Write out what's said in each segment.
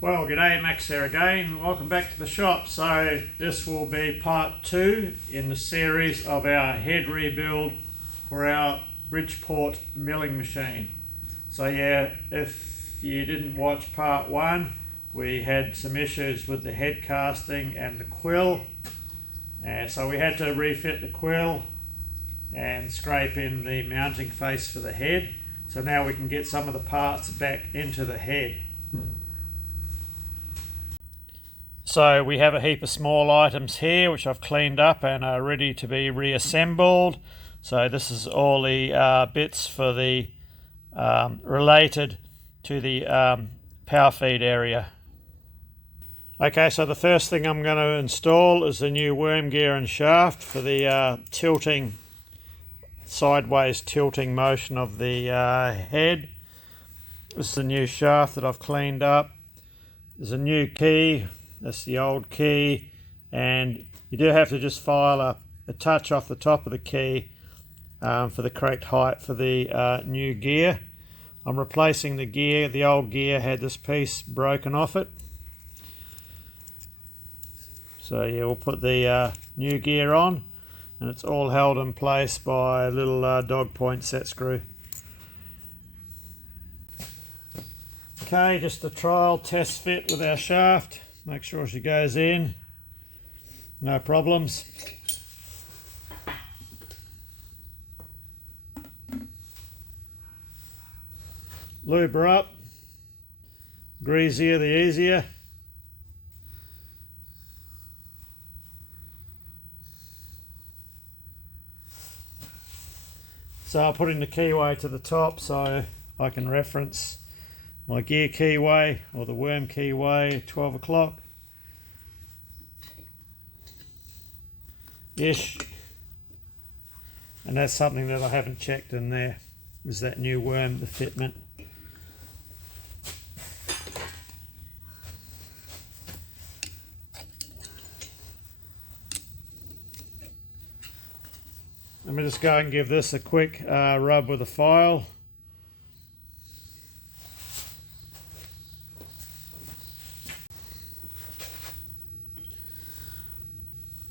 Well, g'day, Max here again. Welcome back to the shop. So this will be part 2 in the series of our head rebuild for our Bridgeport milling machine. So yeah, if you didn't watch part 1, we had some issues with the head casting and the quill, and so we had to refit the quill and scrape in the mounting face for the head. So now we can get some of the parts back into the head. So we have a heap of small items here which I've cleaned up and are ready to be reassembled. So this is all the bits for the related to the power feed area. Okay, so the first thing I'm going to install is the new worm gear and shaft for the sideways tilting motion of the head. This is the new shaft that I've cleaned up. There's a new key. That's the old key, and you do have to just file a touch off the top of the key for the correct height for the new gear. I'm replacing the gear. The old gear had this piece broken off it. So yeah, we'll put the new gear on, and it's all held in place by a little dog point set screw. Okay, just a trial test fit with our shaft. Make sure she goes in, no problems. Lube her up, greasier the easier. So I'll put in the keyway to the top so I can reference my gear keyway or the worm keyway, 12 o'clock ish, and that's something that I haven't checked in there, is that new worm, the fitment. Let me just go and give this a quick rub with a file.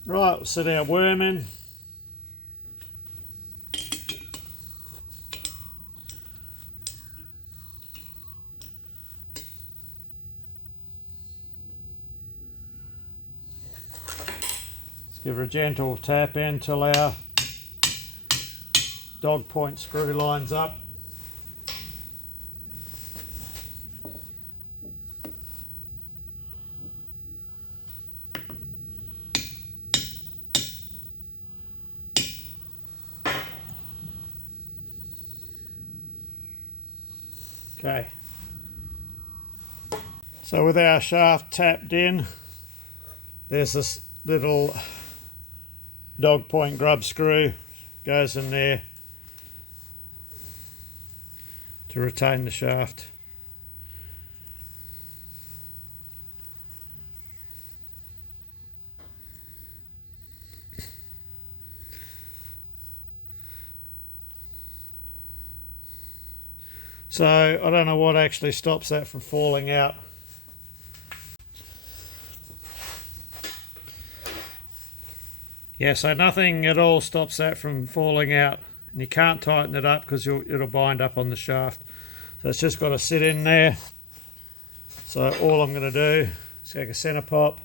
Right, we'll set our worm in. Let's give her a gentle tap in till our dog point screw lines up. Okay, so with our shaft tapped in, there's this little dog point grub screw goes in there to retain the shaft. So I don't know what actually stops that from falling out. Yeah, so nothing at all stops that from falling out, and you can't tighten it up because it'll bind up on the shaft. So it's just got to sit in there. So all I'm going to do is take a centre pop.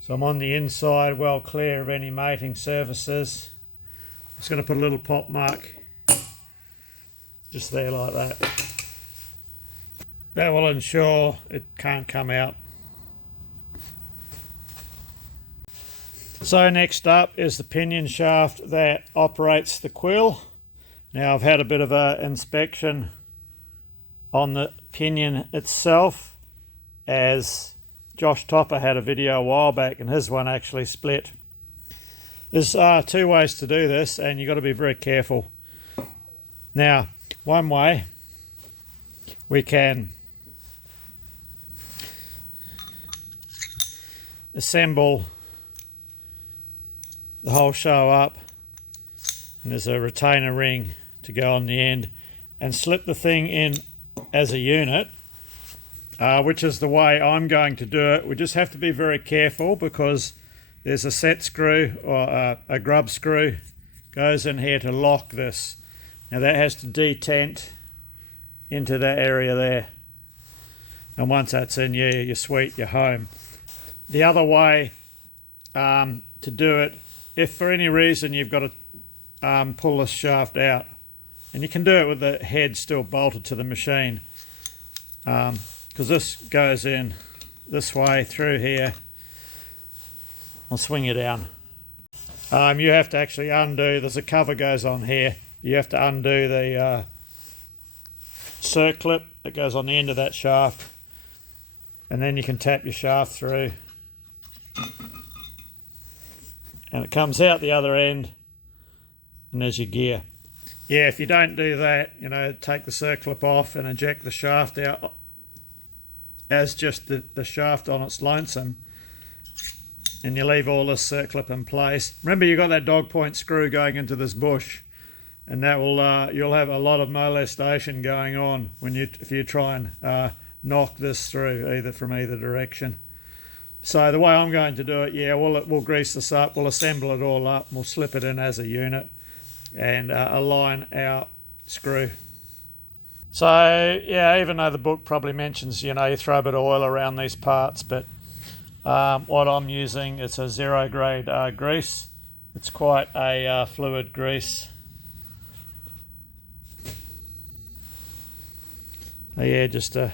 So I'm on the inside, well clear of any mating surfaces. I'm just going to put a little pop mark just there like that. That will ensure it can't come out. So next up is the pinion shaft that operates the quill. Now I've had a bit of an inspection on the pinion itself, as Josh Topper had a video a while back and his one actually split. There's 2 ways to do this, and you've got to be very careful. Now, one way, we can assemble the whole show up, and there's a retainer ring to go on the end, and slip the thing in as a unit which is the way I'm going to do it. We just have to be very careful because there's a set screw or a grub screw goes in here to lock this. Now that has to detent into that area there. And once that's in, you're sweet, you're home. The other way to do it, if for any reason you've got to pull this shaft out, and you can do it with the head still bolted to the machine, because this goes in this way through here. I'll swing you down. You have to actually undo, there's a cover goes on here, you have to undo the circlip that goes on the end of that shaft, and then you can tap your shaft through and it comes out the other end, and there's your gear. Yeah, if you don't do that, take the circlip off and eject the shaft out as just the shaft on its lonesome, and you leave all this circlip in place. Remember, you've got that dog point screw going into this bush, and that will you'll have a lot of molestation going on if you try and knock this through from either direction. So the way I'm going to do it, we'll grease this up, we'll assemble it all up, we'll slip it in as a unit and align our screw. So yeah, even though the book probably mentions you throw a bit of oil around these parts, but what I'm using, it's a 0 grade grease. It's quite a fluid grease. Just a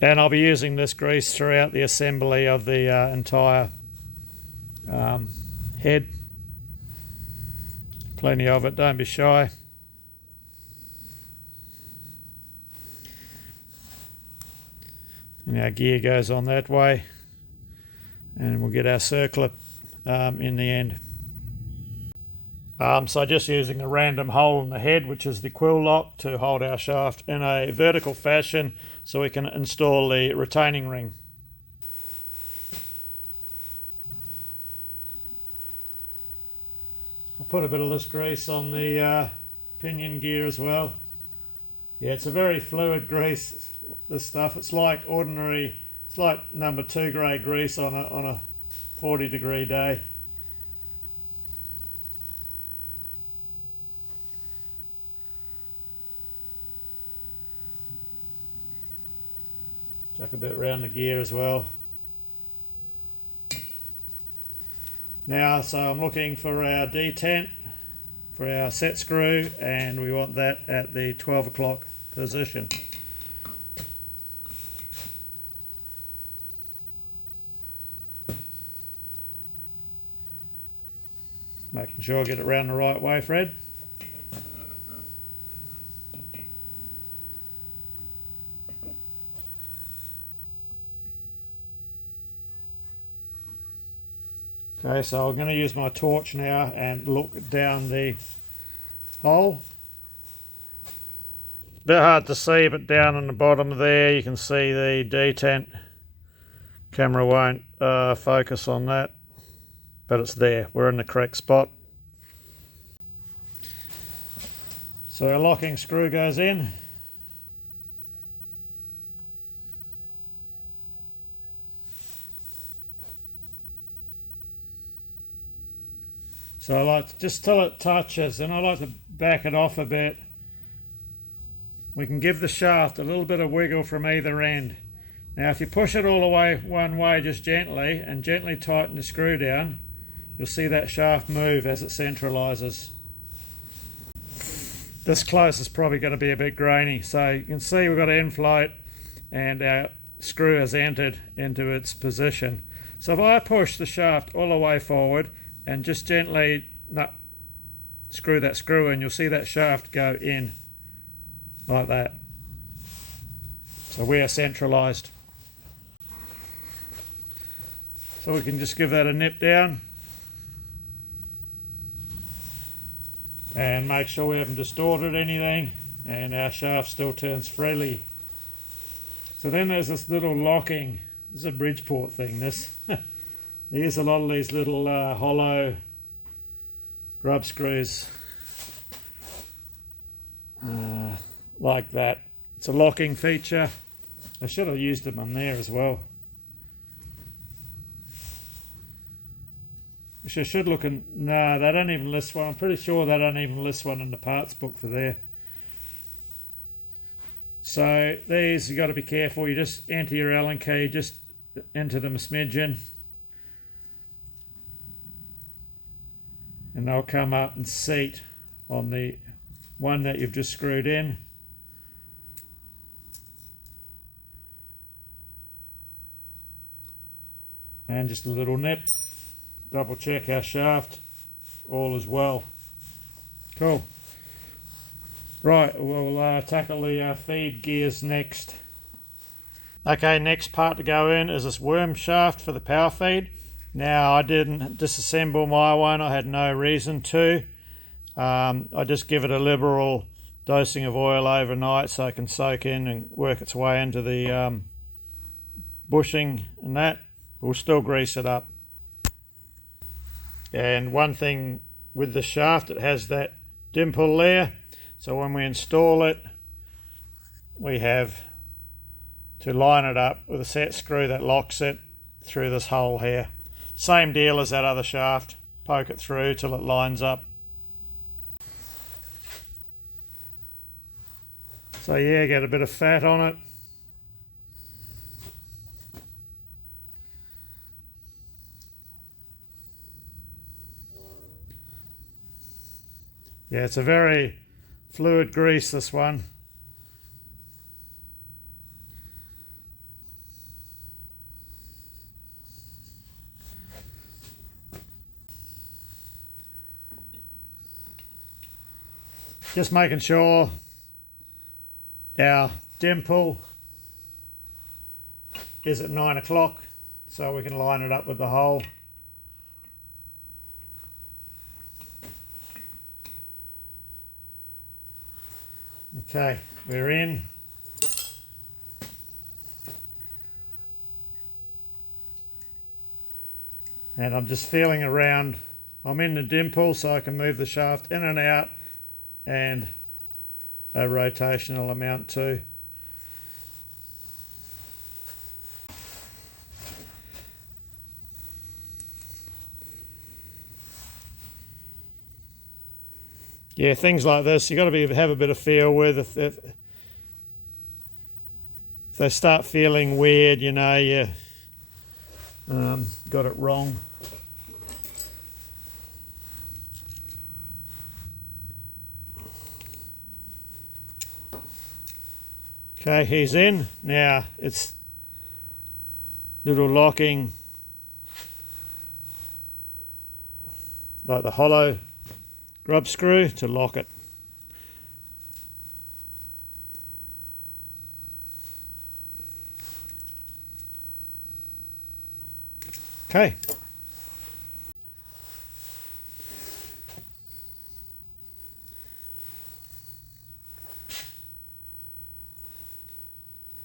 and I'll be using this grease throughout the assembly of the entire head. Plenty of it, don't be shy. And our gear goes on that way, and we'll get our circlip in the end. So just using a random hole in the head, which is the quill lock, to hold our shaft in a vertical fashion so we can install the retaining ring. I'll put a bit of this grease on the pinion gear as well. Yeah, it's a very fluid grease, this stuff. It's like number 2 grade grease on a 40-degree day. Chuck a bit around the gear as well. Now, so I'm looking for our detent for our set screw, and we want that at the 12 o'clock position. Making sure I get it round the right way, Fred. Okay, so I'm going to use my torch now and look down the hole. Bit hard to see, but down on the bottom there you can see the detent. Camera won't focus on that, but it's there. We're in the correct spot. So our locking screw goes in. So I like to, just till it touches, and I like to back it off a bit. We can give the shaft a little bit of wiggle from either end. Now if you push it all the way one way just gently and gently tighten the screw down, you'll see that shaft move as it centralises. This close is probably going to be a bit grainy, so you can see we've got an infloat and our screw has entered into its position. So if I push the shaft all the way forward and just gently screw that screw in, you'll see that shaft go in like that. So we are centralised. So we can just give that a nip down and make sure we haven't distorted anything, and our shaft still turns freely. So then there's this little locking. This is a Bridgeport thing, this. There's a lot of these little hollow grub screws like that. It's a locking feature. I should have used them on there as well. Which I should look in. No, they don't even list one. I'm pretty sure they don't even list one in the parts book for there. So these, you got to be careful. You just enter your Allen key, just enter them a smidgen, and they'll come up and seat on the one that you've just screwed in. And just a little nip. Double check our shaft, all is well. Cool. Right, we'll tackle the feed gears next. Okay, next part to go in is this worm shaft for the power feed. Now, I didn't disassemble my one, I had no reason to. I just give it a liberal dosing of oil overnight so it can soak in and work its way into the bushing and that. We'll still grease it up. And one thing with the shaft, it has that dimple there, so when we install it we have to line it up with a set screw that locks it through this hole here. Same deal as that other shaft, poke it through till it lines up. So yeah, get a bit of fat on it. Yeah, it's a very fluid grease, this one. Just making sure our dimple is at 9 o'clock so we can line it up with the hole. Okay, we're in. And I'm just feeling around. I'm in the dimple so I can move the shaft in and out, and a rotational amount too. Yeah, things like this, you got to have a bit of feel with. If they start feeling weird, you know, you got it wrong. Okay, he's in. Now it's little locking, like the hollow grub screw to lock it. Okay.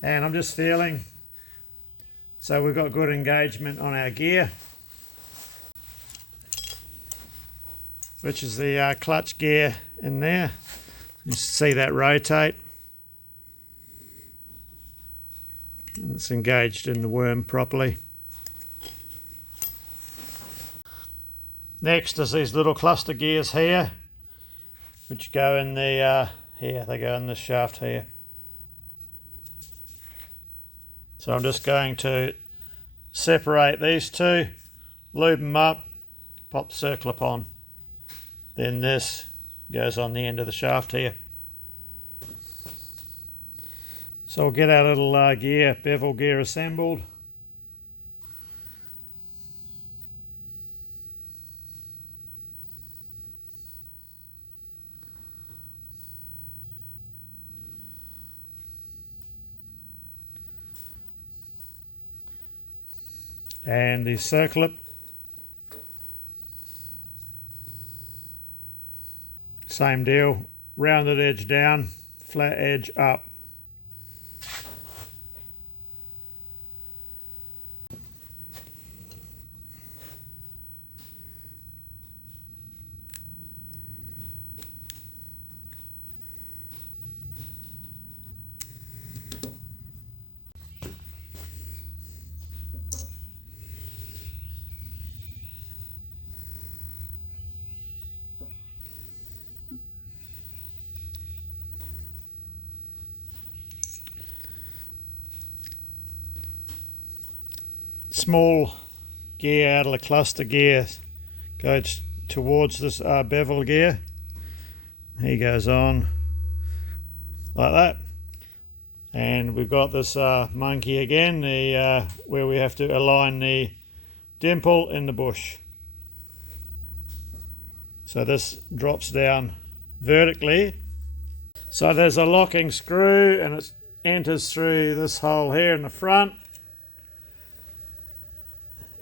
And I'm just feeling, so we've got good engagement on our gear, which is the clutch gear in there. You see that rotate. And it's engaged in the worm properly. Next is these little cluster gears here, which go in the here. They go in the shaft here. So I'm just going to separate these two, lube them up, pop the circle upon. Then this goes on the end of the shaft here. So we'll get our little bevel gear assembled. And the circlip, same deal, rounded edge down, flat edge up. small gear out of the cluster gear goes towards this bevel gear. He goes on like that, and we've got this monkey again, where we have to align the dimple in the bush. So this drops down vertically. So there's a locking screw, and it enters through this hole here in the front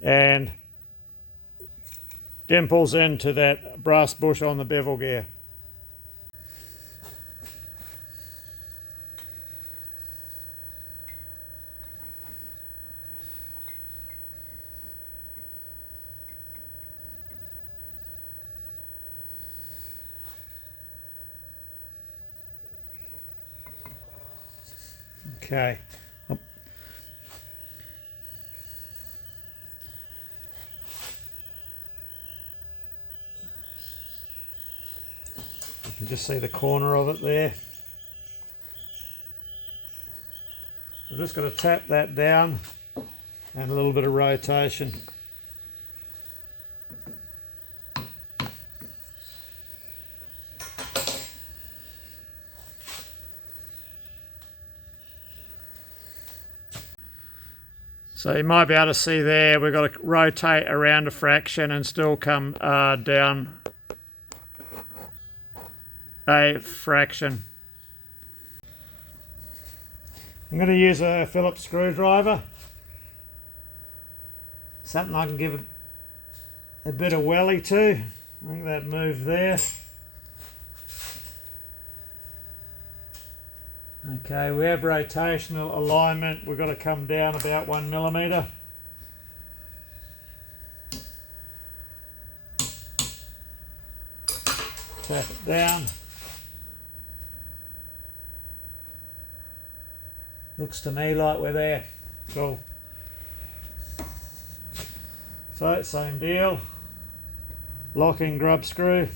and dimples into that brass bush on the bevel gear. Okay. You can just see the corner of it there. So just got to tap that down and a little bit of rotation. So you might be able to see there, we've got to rotate around a fraction and still come down a fraction. I'm going to use a Phillips screwdriver, something I can give a bit of welly to. I think that move there. Okay, we have rotational alignment. We've got to come down about 1 millimetre. Tap it down. Looks to me like we're there. Cool. So, same deal. Locking grub screw.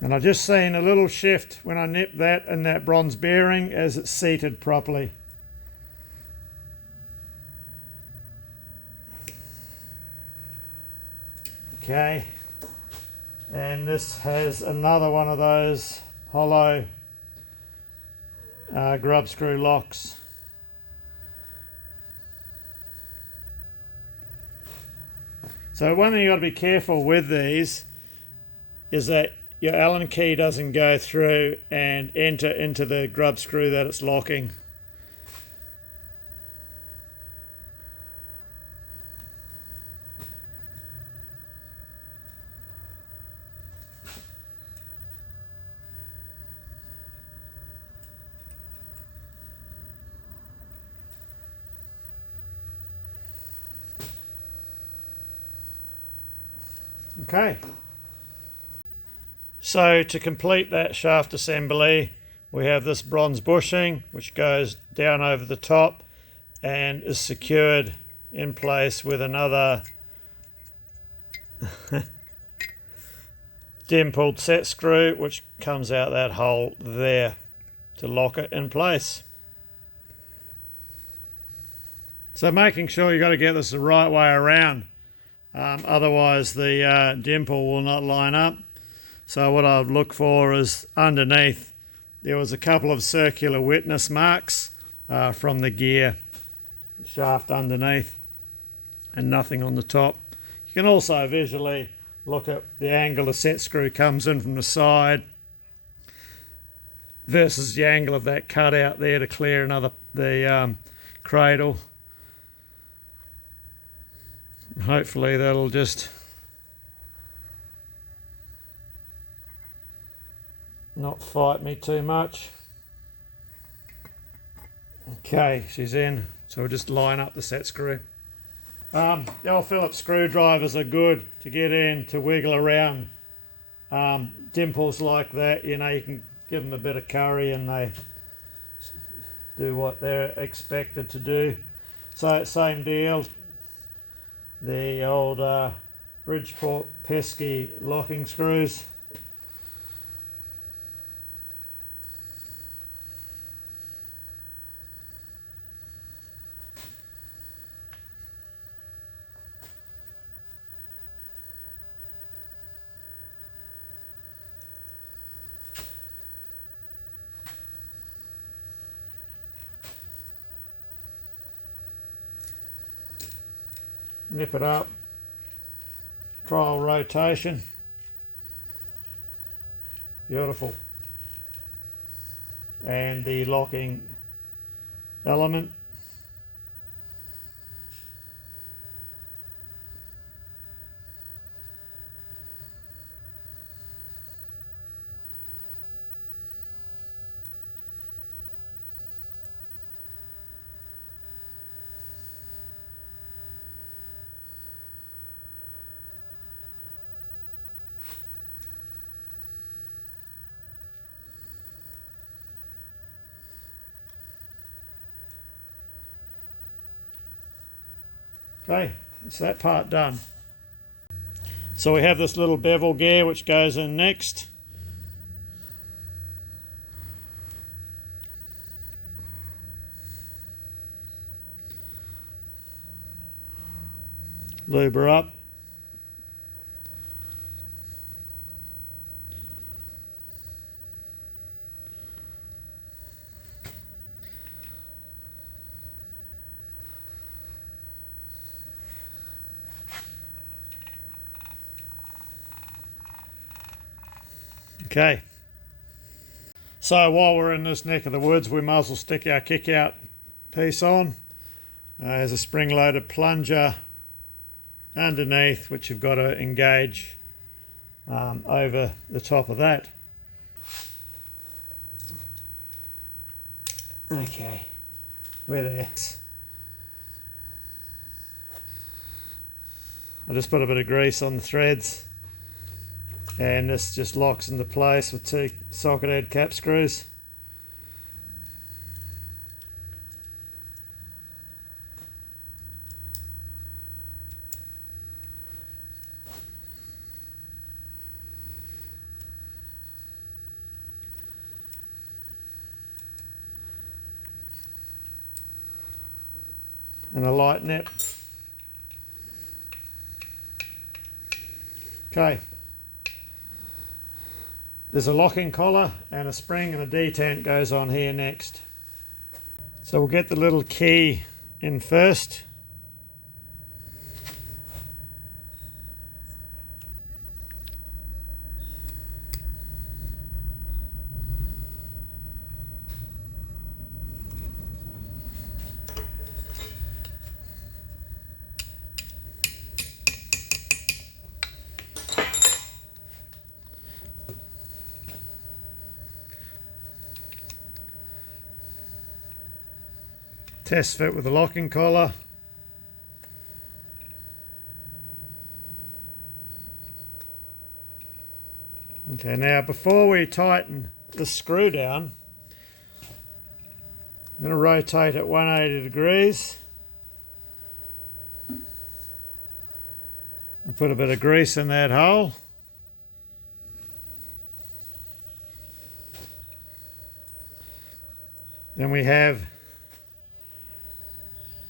And I've just seen a little shift when I nip that and that bronze bearing as it's seated properly. Okay, and this has another one of those hollow grub screw locks. So one thing you've got to be careful with these is that your Allen key doesn't go through and enter into the grub screw that it's locking. Okay. So to complete that shaft assembly, we have this bronze bushing which goes down over the top and is secured in place with another dimpled set screw which comes out that hole there to lock it in place. So making sure you got to get this the right way around, otherwise the dimple will not line up. So what I'd look for is underneath there was a couple of circular witness marks from the gear shaft underneath and nothing on the top. You can also visually look at the angle the set screw comes in from the side versus the angle of that cutout there to clear the cradle. Hopefully that'll just not fight me too much. Okay, she's in. So we'll just line up the set screw. The old Phillips screwdrivers are good to get in to wiggle around dimples like that, you know, you can give them a bit of curry and they do what they're expected to do. So same deal, the old Bridgeport pesky locking screws. Nip it up, trial rotation, beautiful. And the locking element. Okay, it's that part done. So we have this little bevel gear which goes in next. Lube her up. Okay, so while we're in this neck of the woods, we might as well stick our kick out piece on. There's a spring loaded plunger underneath which you've got to engage over the top of that. Okay, we're there. I just put a bit of grease on the threads. And this just locks into place with 2 socket head cap screws. And a light nip. Okay. There's a locking collar and a spring and a detent goes on here next. So we'll get the little key in first. Test fit with the locking collar. Okay, now before we tighten the screw down, I'm going to rotate it 180 degrees and put a bit of grease in that hole. Then we have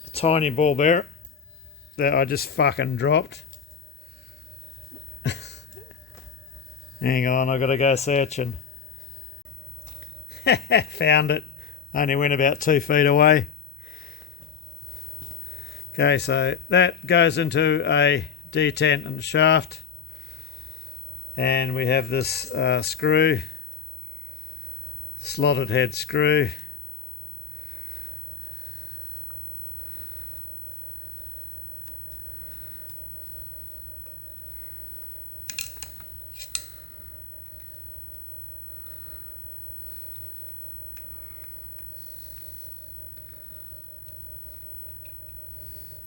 a tiny ball bearing that I just fucking dropped. Hang on, I've got to go searching. Found it. Only went about 2 feet away. Okay, so that goes into a detent and shaft. And we have this screw, slotted head screw.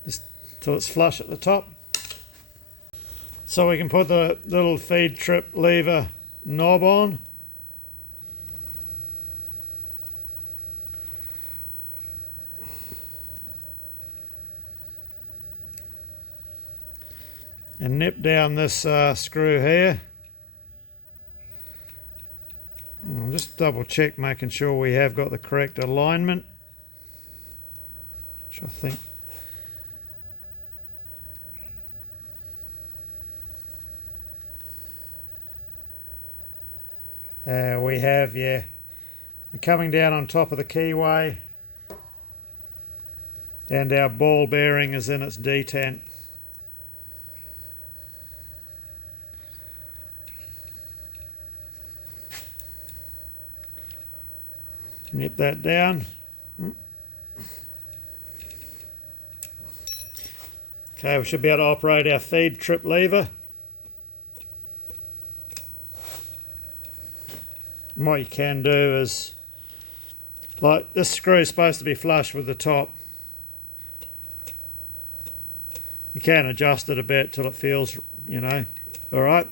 Just till it's flush at the top. So we can put the little feed trip lever knob on. And nip down this screw here. I'll just double check, making sure we have got the correct alignment, which I think. We have, yeah. We're coming down on top of the keyway, and our ball bearing is in its detent. Nip that down. Okay, we should be able to operate our feed trip lever. And what you can do is, like, this screw is supposed to be flush with the top. You can adjust it a bit till it feels, you know, all right.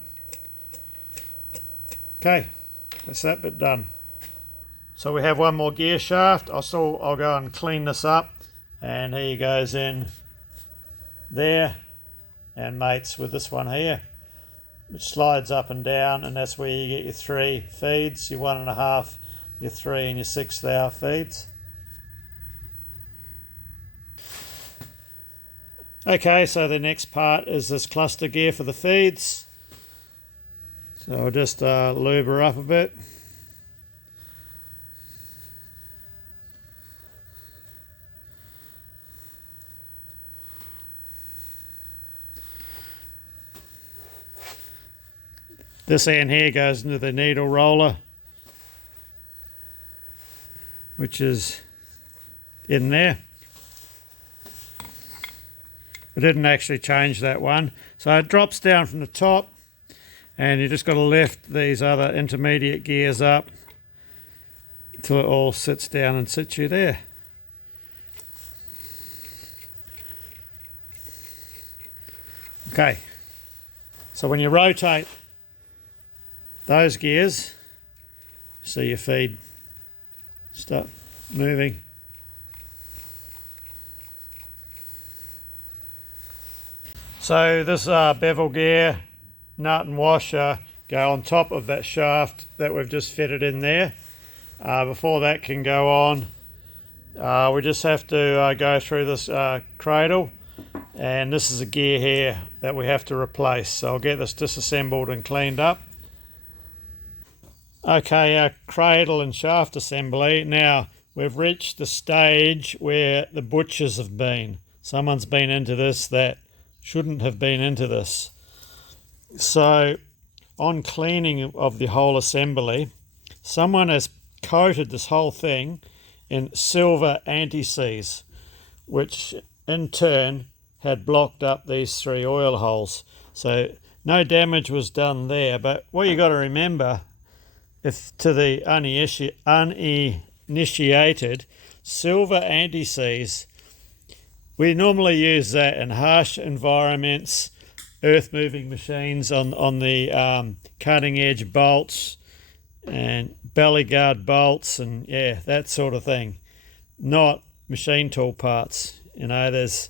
Okay, that's that bit done. So we have one more gear shaft. I'll go and clean this up, and he goes in there and mates with this one here, which slides up and down, and that's where you get your 3 feeds, your 1.5, your 3 and your 6 thou feeds. Okay, so the next part is this cluster gear for the feeds. So I'll just lube her up a bit. This end here goes into the needle roller, which is in there. I didn't actually change that one. So it drops down from the top, and you just got to lift these other intermediate gears up until it all sits down and sits you there. Okay, so when you rotate those gears, see your feed start moving. So this bevel gear, nut and washer go on top of that shaft that we've just fitted in there. Before that can go on, we just have to go through this cradle, and this is a gear here that we have to replace. So I'll get this disassembled and cleaned up. Okay, our cradle and shaft assembly. Now, we've reached the stage where the butchers have been. Someone's been into this that shouldn't have been into this. So, on cleaning of the whole assembly, someone has coated this whole thing in silver anti-seize, which in turn had blocked up these 3 oil holes. So, no damage was done there, but what you got to remember, if to the uninitiated, silver anti-seize, we normally use that in harsh environments, earth-moving machines on the cutting-edge bolts and belly guard bolts, and yeah, that sort of thing. Not machine tool parts. You know, there's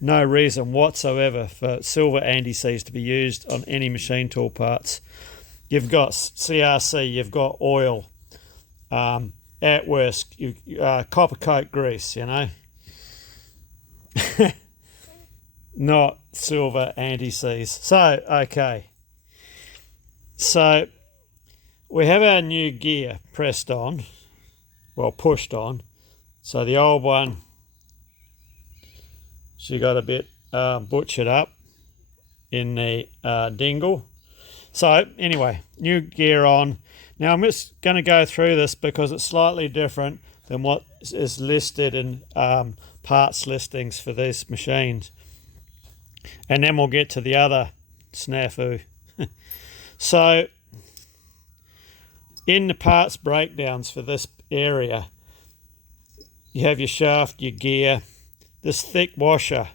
no reason whatsoever for silver anti-seize to be used on any machine tool parts. You've got CRC, you've got oil, at worst, copper coat grease, you know. Not silver anti-seize. So, okay. So, we have our new gear pressed on, well, pushed on. So the old one, she got a bit butchered up in the dingle. So anyway, new gear on. Now I'm just going to go through this because it's slightly different than what is listed in parts listings for these machines. And then we'll get to the other snafu. So in the parts breakdowns for this area, you have your shaft, your gear, this thick washer.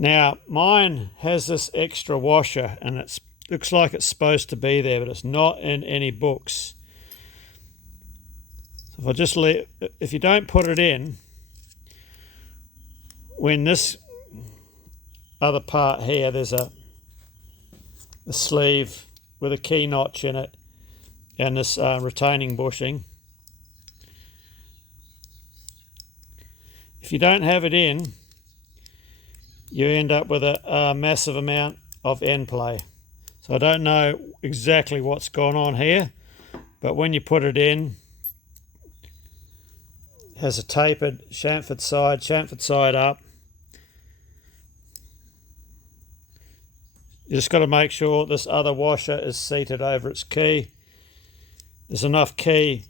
Now mine has this extra washer, and it looks like it's supposed to be there, but it's not in any books. So if you don't put it in, when this other part here, there's a sleeve with a key notch in it and this retaining bushing. If you don't have it in, you end up with a massive amount of end play. So I don't know exactly what's gone on here, but when you put it in, it has a tapered chamfered side up. You just got to make sure this other washer is seated over its key. There's enough key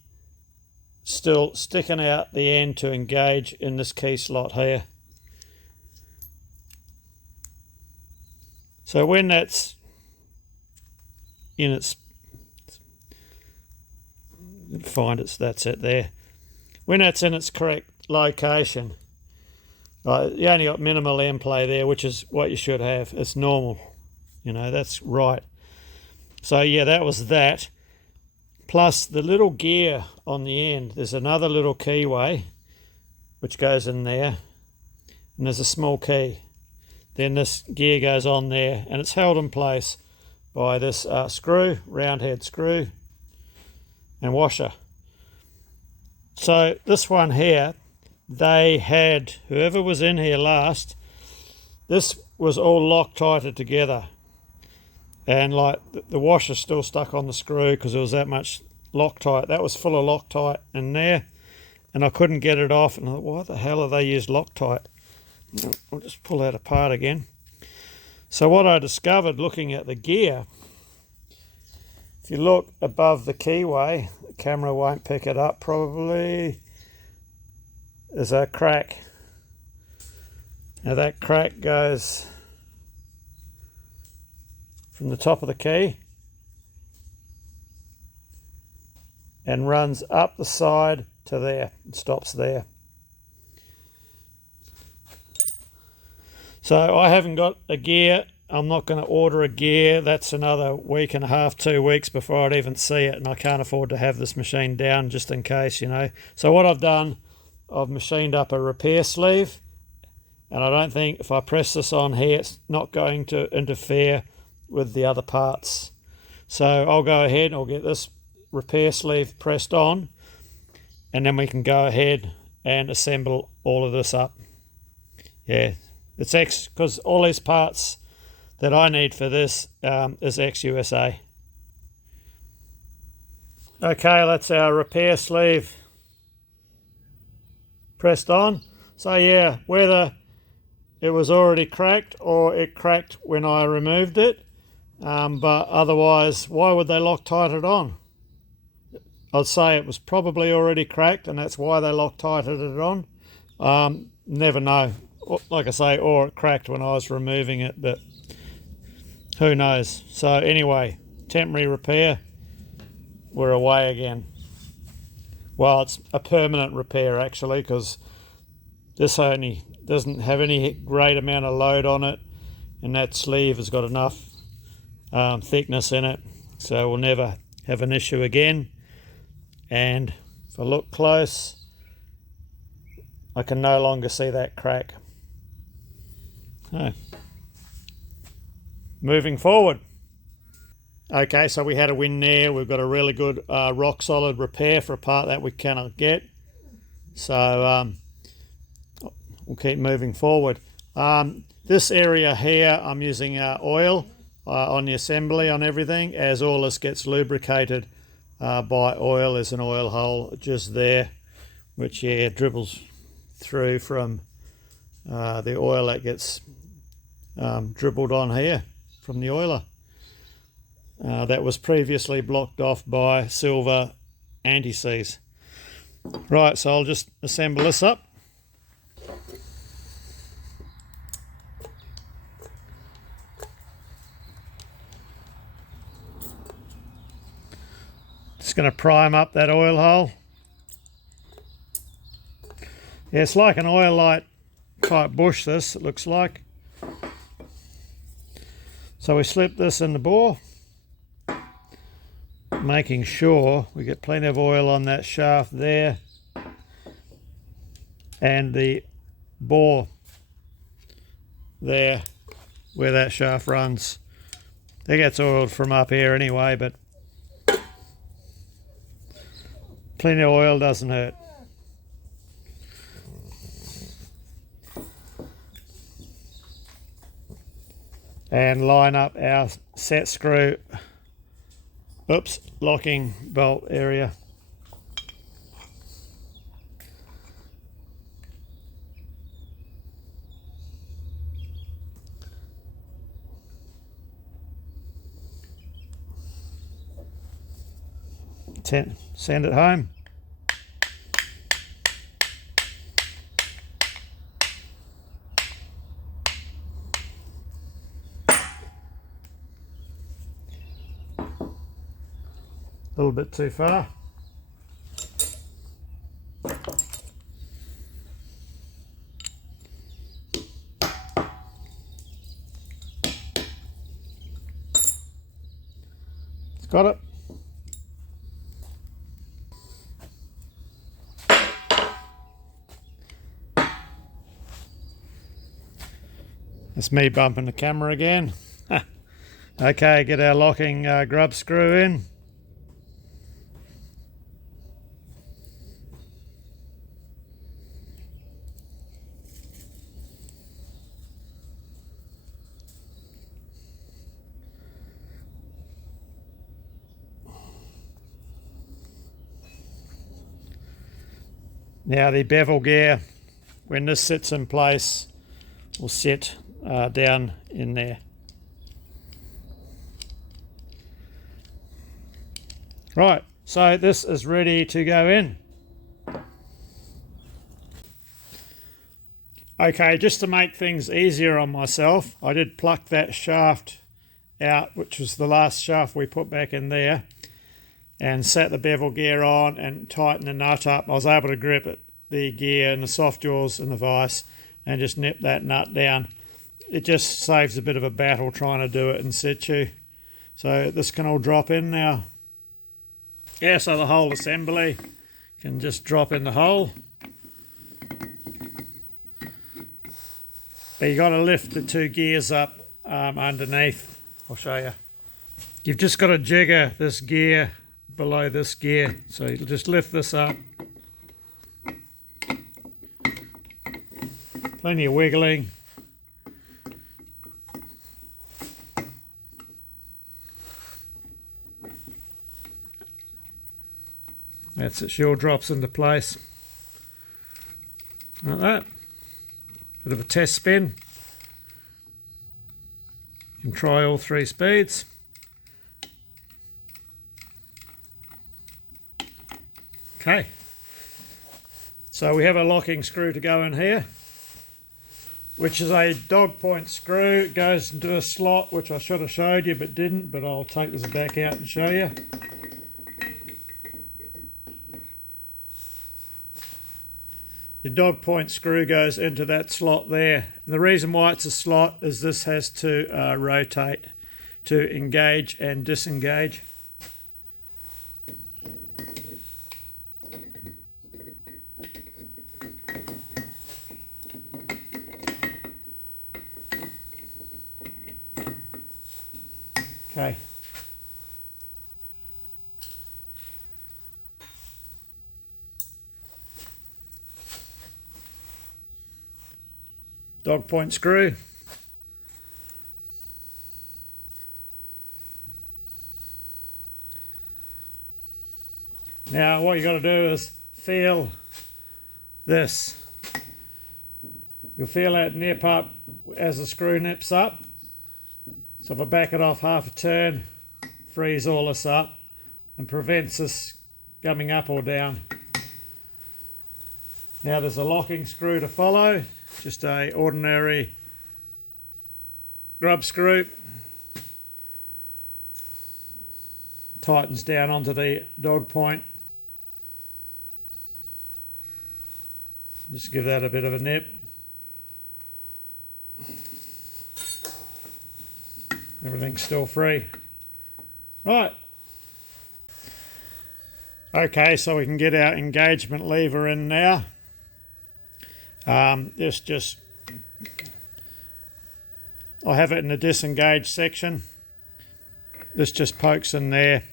still sticking out the end to engage in this key slot here. So when that's in its, that's it there. When that's in its correct location, you only got minimal end play there, which is what you should have. It's normal. You know, that's right. So yeah, that was that. Plus the little gear on the end. There's another little keyway which goes in there, and there's a small key. Then this gear goes on there, and it's held in place by this screw, round head screw and washer. So this one here, they had, whoever was in here last, this was all Loctited together. And like the washer's still stuck on the screw because there was that much Loctite. That was full of Loctite in there, and I couldn't get it off. And I thought, why the hell have they used Loctite? I'll just pull that apart again. So what I discovered looking at the gear, if you look above the keyway, the camera won't pick it up probably, there's a crack. Now that crack goes from the top of the key and runs up the side to there and stops there. So I haven't got a gear. I'm not going to order a gear. That's another week and a half, 2 weeks before I'd even see it, and I can't afford to have this machine down just in case, you know. So what I've done, I've machined up a repair sleeve, and I don't think if I press this on here, it's not going to interfere with the other parts. So I'll go ahead and I'll get this repair sleeve pressed on, and then we can go ahead and assemble all of this up. Yeah, it's because all these parts that I need for this is ex-USA. Okay, that's our repair sleeve pressed on. So yeah, whether it was already cracked or it cracked when I removed it, but otherwise, why would they Loctite it on? I'd say it was probably already cracked, and that's why they Loctited it on. Never know. Like I say, or it cracked when I was removing it, but who knows. So anyway, temporary repair, we're away again. Well, it's a permanent repair actually, because this only doesn't have any great amount of load on it, and that sleeve has got enough thickness in it, so we'll never have an issue again. And if I look close, I can no longer see that crack. Moving forward. Okay, so we had a win there. We've got a really good rock solid repair for a part that we cannot get. So we'll keep moving forward. This area here, I'm using oil on the assembly on everything, as all this gets lubricated by oil. There's an oil hole just there, which dribbles through from the oil that gets dribbled on here from the oiler. That was previously blocked off by silver anti-seize. Right, so I'll just assemble this up. Just going to prime up that oil hole. Yeah, it's like an oil light type bush, this, it looks like. So we slip this in the bore, making sure we get plenty of oil on that shaft there and the bore there where that shaft runs. It gets oiled from up here anyway, but plenty of oil doesn't hurt. And line up our set screw, locking bolt area. Send it home. A little bit too far. It's got it. It's me bumping the camera again. Okay, get our locking grub screw in. Now the bevel gear, when this sits in place, will sit down in there. Right, so this is ready to go in. Okay, just to make things easier on myself, I did pluck that shaft out, which was the last shaft we put back in there, and set the bevel gear on and tighten the nut up. I was able to grip it, the gear and the soft jaws and the vise, and just nip that nut down. It just saves a bit of a battle trying to do it in situ. So this can all drop in now. Yeah, so the whole assembly can just drop in the hole. But you got to lift the two gears up underneath. I'll show you. You've just got to jigger this gear below this gear. So you'll just lift this up. Plenty of wiggling. That's it, sure drops into place. Like that. Bit of a test spin. You can try all three speeds. Okay. So we have a locking screw to go in here, which is a dog point screw. It goes into a slot, which I should have showed you but didn't, but I'll take this back out and show you. The dog point screw goes into that slot there. And the reason why it's a slot is this has to rotate to engage and disengage. Okay. Dog point screw. Now what you got to do is feel this. You'll feel that nip up as the screw nips up. So if I back it off half a turn, frees all this up and prevents this coming up or down. Now there's a locking screw to follow, just a ordinary grub screw. Tightens down onto the dog point. Just give that a bit of a nip. everything's still free. Right. Okay, so we can get our engagement lever in now. This just, I have it in the disengaged section. This just pokes in there,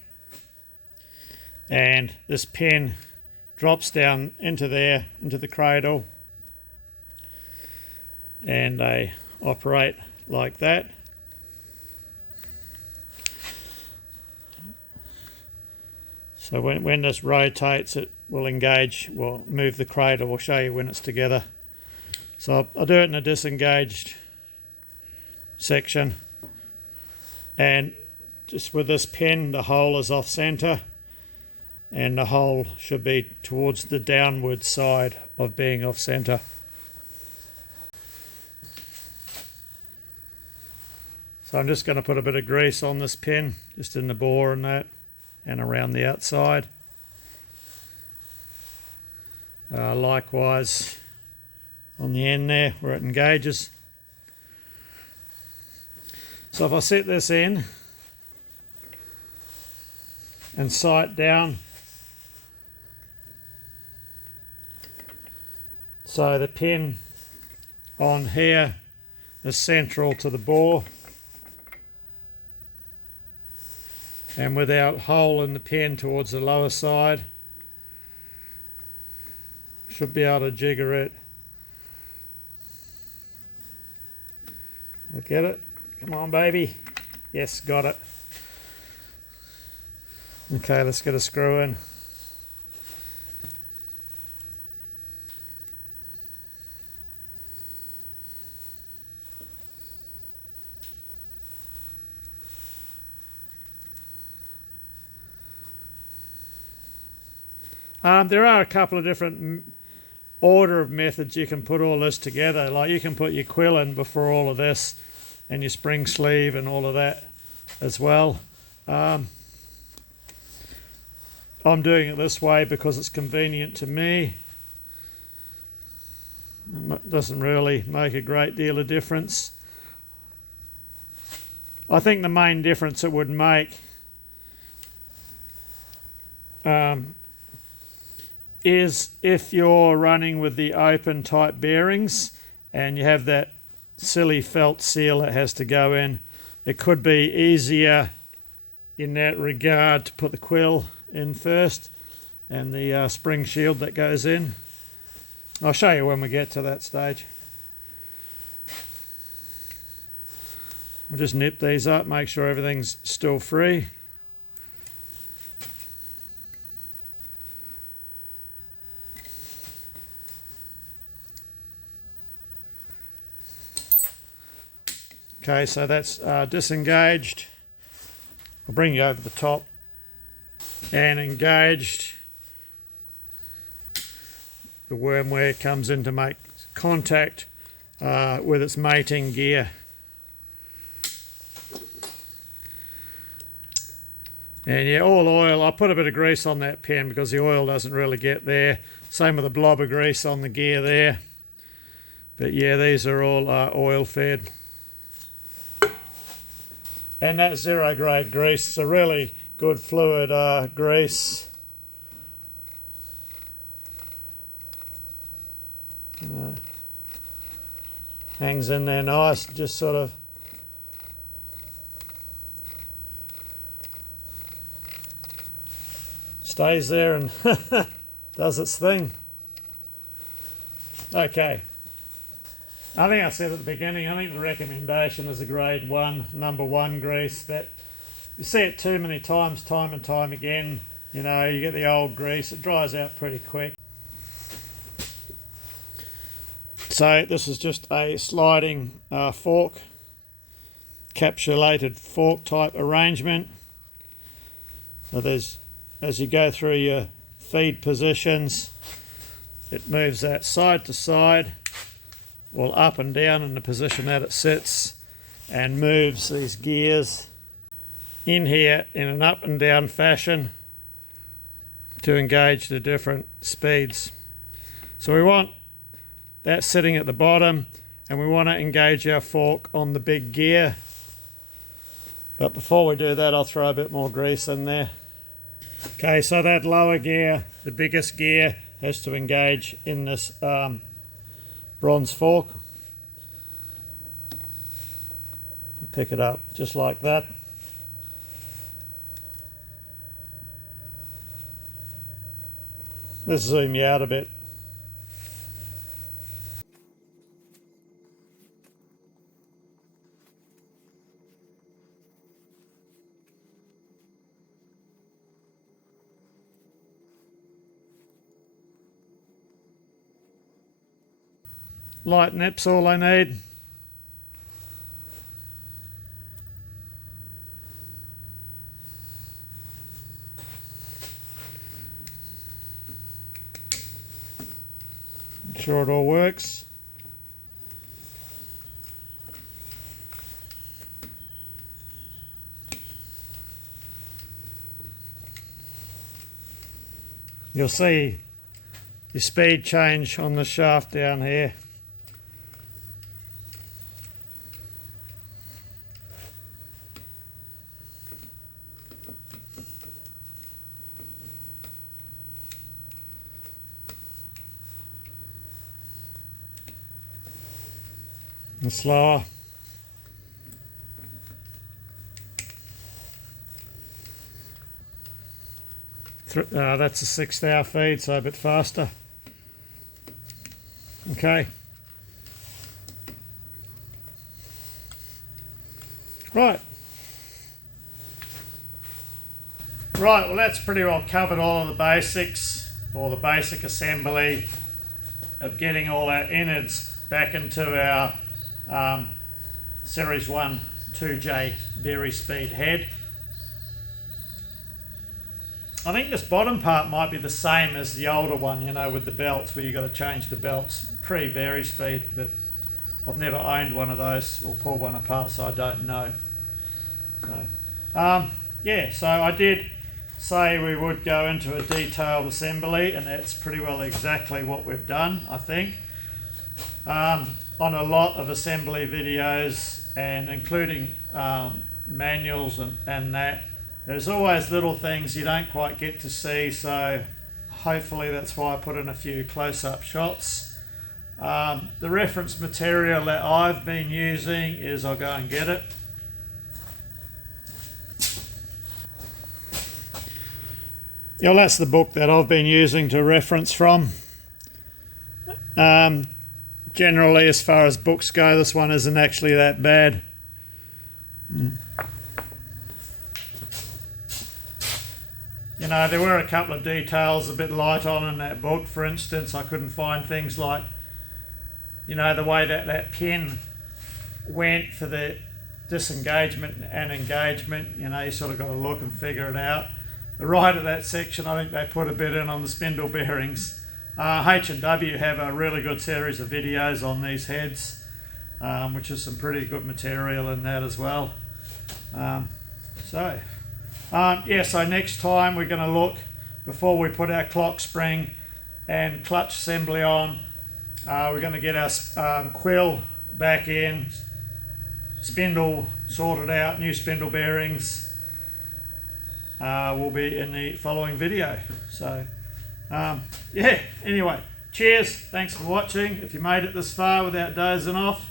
and this pin drops down into there, into the cradle, and they operate like that. So when this rotates, it will engage, will move the cradle. We'll show you when it's together. So I'll do it in a disengaged section, and just with this pin, the hole is off center, and the hole should be towards the downward side of being off center. So I'm just going to put a bit of grease on this pin, just in the bore and that, and around the outside. Likewise on the end there where it engages. So if I set this in and sight down, so the pin on here is central to the bore, and with our hole in the pin towards the lower side, should be able to jigger it. Look at it. Come on, baby. Yes, got it. Okay, let's get a screw in. There are a couple of different order of methods you can put all this together. Like you can put your quill in before all of this, and your spring sleeve and all of that as well. I'm doing it this way because it's convenient to me. It doesn't really make a great deal of difference. I think the main difference it would make is if you're running with the open type bearings and you have that silly felt seal that has to go in, it could be easier in that regard to put the quill in first and the spring shield that goes in. I'll show you when we get to that stage. We'll just nip these up, make sure everything's still free. Okay, so that's disengaged. I'll bring you over the top, and engaged. The wormware comes in to make contact with its mating gear. And yeah, all oil. I put a bit of grease on that pin because the oil doesn't really get there. Same with the blob of grease on the gear there. But yeah, these are all oil fed. And that zero grade grease is a really good fluid grease. Hangs in there nice, just sort of stays there and does its thing. Okay. I think I said at the beginning, I think the recommendation is a grade 1, number 1 grease. That you see it too many times, time and time again. You know, you get the old grease, it dries out pretty quick. So this is just a sliding fork, capsulated fork type arrangement. So there's, as you go through your feed positions, it moves that side to side, well, up and down in the position that it sits, and moves these gears in here in an up and down fashion to engage the different speeds. So we want that sitting at the bottom, and we want to engage our fork on the big gear. But before we do that, I'll throw a bit more grease in there. Okay, so that lower gear, the biggest gear, has to engage in this bronze fork. Pick it up just like that. Let's zoom you out a bit. Light nip's all I need. Make sure it all works. You'll see your speed change on the shaft down here. And slower. That's a 6th hour feed, so a bit faster. Okay. Right. Right, well that's pretty well covered all of the basics, or the basic assembly of getting all our innards back into our Series 1 2J vari-speed head. I think this bottom part might be the same as the older one, you know, with the belts, where you've got to change the belts pre-vari-speed, but I've never owned one of those or pulled one apart, so I don't know. So, yeah, so I did say we would go into a detailed assembly, and that's pretty well exactly what we've done, I think. On a lot of assembly videos, and including manuals and that, there's always little things you don't quite get to see, so hopefully that's why I put in a few close-up shots. The reference material that I've been using is, I'll go and get it. Yeah, well, that's the book that I've been using to reference from. Generally, as far as books go, this one isn't actually that bad. You know, there were a couple of details a bit light on in that book. For instance, I couldn't find things like, you know, the way that pin went for the disengagement and engagement. You know, you sort of got to look and figure it out. But right at that section, I think they put a bit in on the spindle bearings. H&W have a really good series of videos on these heads, which is some pretty good material in that as well. So next time we're going to look, before we put our clock spring and clutch assembly on, we're going to get our quill back in, spindle sorted out, new spindle bearings will be in the following video. So yeah, anyway, cheers, thanks for watching. If you made it this far without dozing off,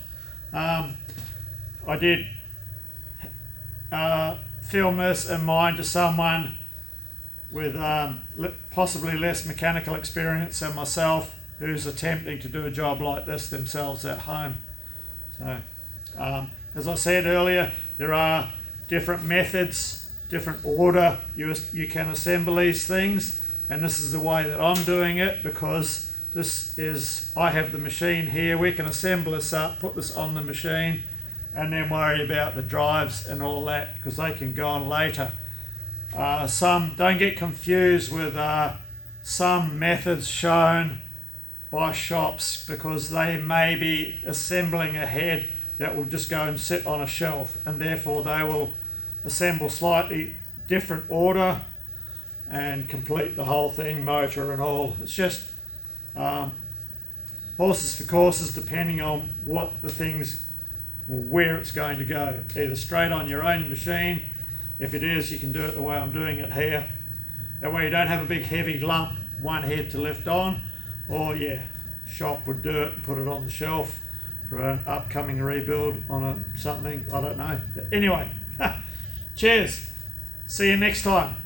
I did film this in mind to someone with possibly less mechanical experience than myself, who's attempting to do a job like this themselves at home. So as I said earlier, there are different methods, different order you can assemble these things, and this is the way that I'm doing it, because I have the machine here. We can assemble this up, put this on the machine, and then worry about the drives and all that, because they can go on later. Don't get confused with some methods shown by shops, because they may be assembling a head that will just go and sit on a shelf, and therefore they will assemble slightly different order and complete the whole thing, motor and all. It's just horses for courses, depending on what the things or where it's going to go. Either straight on your own machine. If it is, you can do it the way I'm doing it here. That way you don't have a big heavy lump, one head to lift on, or shop would do it and put it on the shelf for an upcoming rebuild on something, I don't know. But anyway, cheers. See you next time.